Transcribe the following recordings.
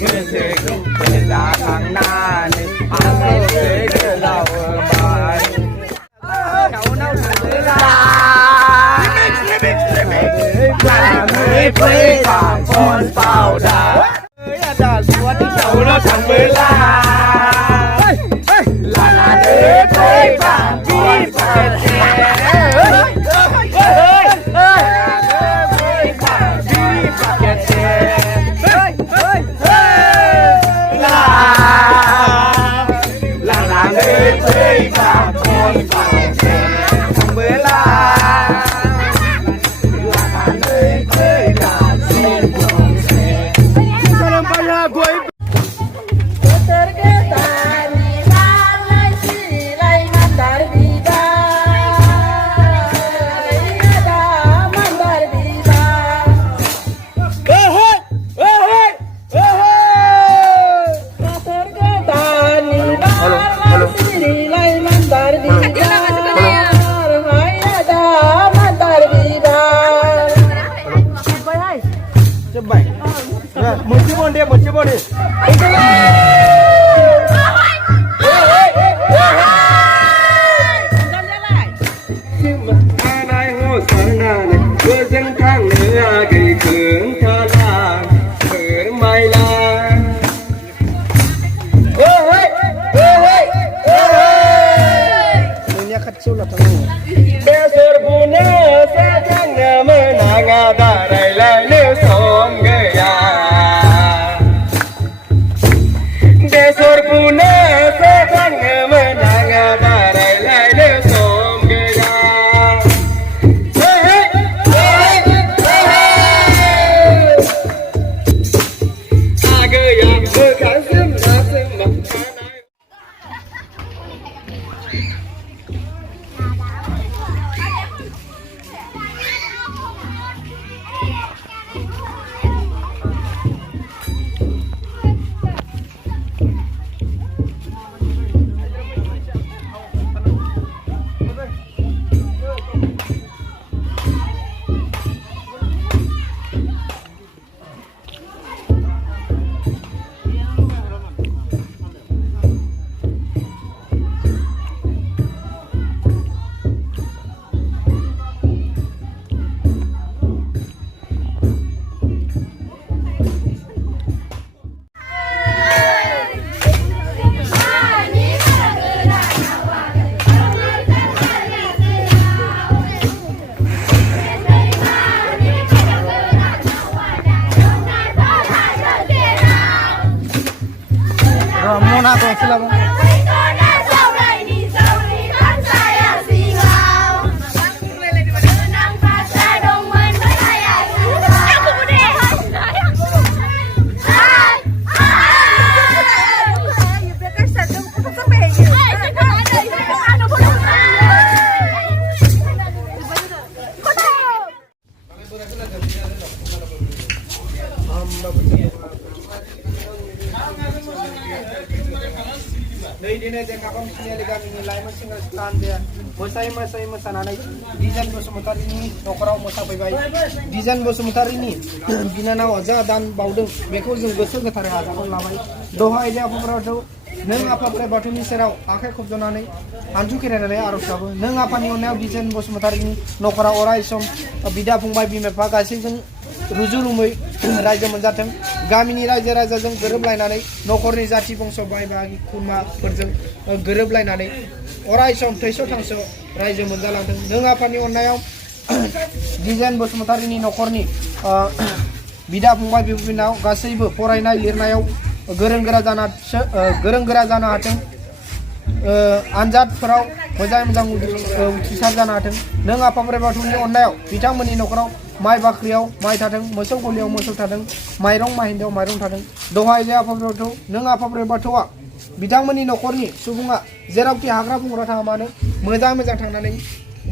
คือเสือขึ้นเวลาข้างหน้าหนึ่งหาเสือเดินเราบานเขาเน่าเสือลาปลาเมย์เปรี้ยงคนเป่าดาอาจารย์สวัสดีเขาเน่าทำเวลาลาลาเดย์เปรี้ยงพี่เปิดเจमोसानानै design बसुमतारीनि न'खराव मोसाफैबाय design बसुमतारीनि बिनानावा जा दान बावदों बेखौ जों गोसो गोथारै आजावना लाबाय दहाय आफाफोराव नों आफा बोराइ बाथौनि सेराव आखाइ खबजनानै हान्थु खेरायनानै आर'ज गाबो नों आफानि अननायाव दिजाइन बसुमतारीनि न'खराव अराय सम बिदा फंबाय बिमा बिफा गासैजों रुजु रुमै रायजो मोनजाथों गामिनि रायजो राजाजों गोरोबलायनानै न'खरनि जाथि बंस बाय बाहागि खुरमाफोरजों गोरोबलायनानै अराय सम थैस' थांस' रायजो मोनजालांथों नों आफानि अननायाव दिजाइन बसुमतारीनि न'खरनि बिदा फंबाय बिब' बिनानाव गासैबो फरायनाय लिरनायाव गोरों गोरा जानो हाथों आनजादफोराव मोजां उथ्रिसार जानो हाथों नों आफा बोराइ बाथौनि अननायाव बिथांमोननि न'खराव माइ बाख्रियाव माइ थाथों मोसौ गलियाव मोसौ थाथों माइरं माहिन्दायाव माइरं थाथों दहाय जे आफा बोराइ बाथौ नों आफा बोराइ बाथौआ बिथांमोननि न'खरनि सुबुङा जेरावखि हाग्रा बंग्रा थाङा मानो मोजां थांनानै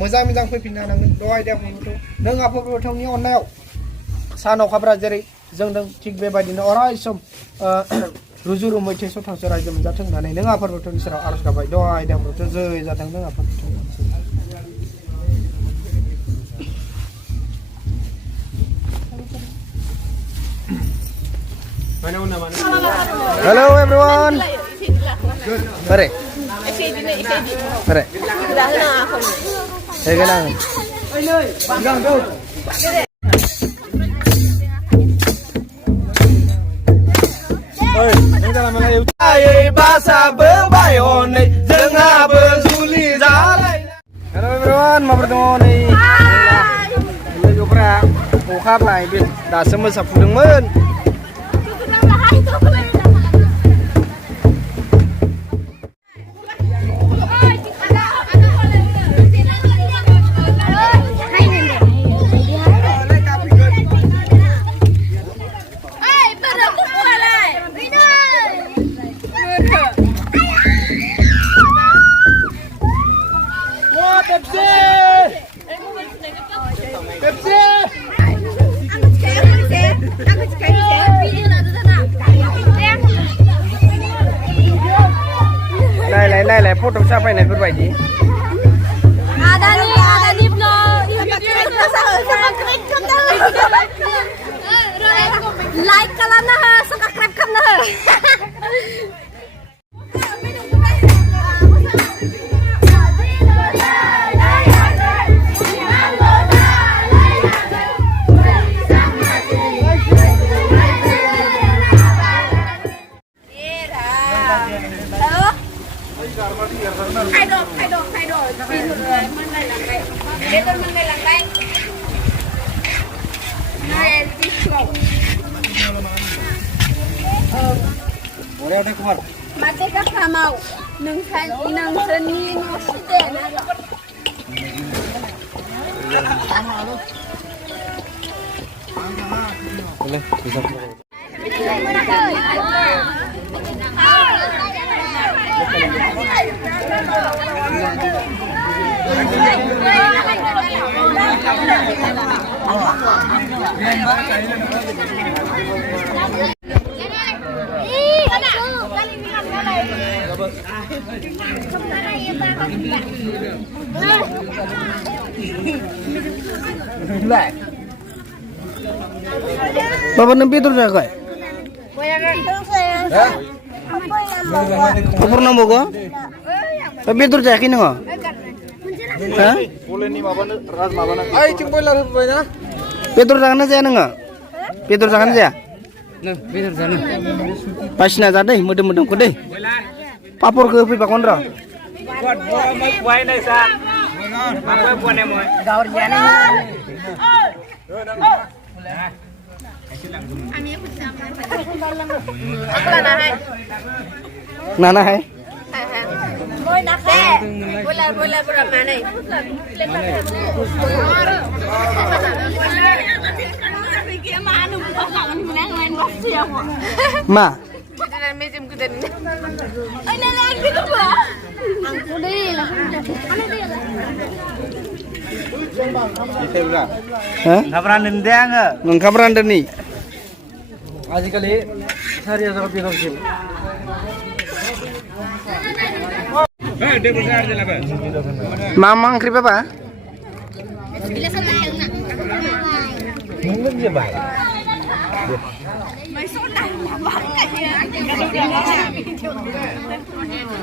मोजां फैफिननो हानांगोन दहाय जे आफा बोराइ बाथौ नों आफा बोराइ बाथौनि अननायाव सान अखाफोरा जेरै जोंदों थिग बेबायदिनो अराय सम रुजु रुमै थैस' थांस' रायजो मोनजाथों होननानै नों आफा बोराइ बाथौनि सेराव आर'ज गाबबाय दहाय जे आफा बोराइ बाथौ जै जाथों नों आफा बोराइ बाथौ Hello everyone. Pare. Pare. Hey, kailangan. Hello everyone, mau bertemu nih. Logoफ्रा अखा हानाय बे दासो मोसाफुदोंमोन. Lai foto siapa yang berbagi? Ada nih vlog. Like kalau nah, subscribe kan nah. Thay đổi vì một người mân này là cái đến tôi mân này là cái này đi sổ mati các pha màu nâng sơn như nó sẽ để này Bapak nempi terus ya kak? Pernah mau kok? Tapi terus yakin kok? Hah? Boleh nih bapak ras bapak nak. Ayo cuma boleh lah bapak na. Petur jangan aja nengah. Petur jangan aja. Neng, petur jangan. Pas na jadi, mudah-mudahan kau deh. Papor ke pipa kondra. Buat mau buat ini sah. Bapak buat ni mau. Gaur jana. Nana hai. Boy nak hai. Bola berapa ni? Ma. Jangan macam kita ni. Ay nalang kita ba? Ang puli lah. Ano dia? Hah? Kabaran dendang ke? Kabaran deni. Ajikali sari asal pikiran sih. Mamang krip apa? Mungkin dia baik.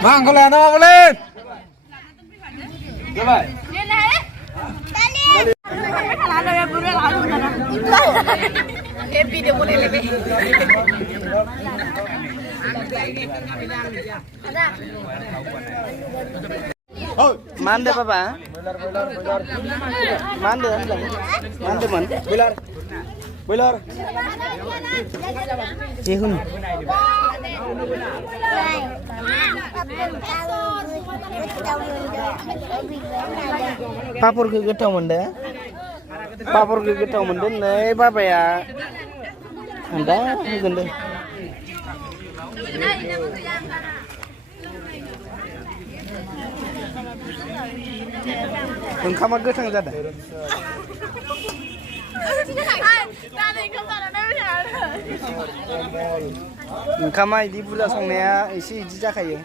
Mang kalau ada apa boleh? Coba. Lebih dia boleh lebih. Oh, mande papa? Mande man. Boiler. Cihun. Papur ke getau mende? Papur ke getau mende? Nih papa ya. Anda gende. Engkau mah getang jada. Engkau mah di bulan songnya isi jejak aja.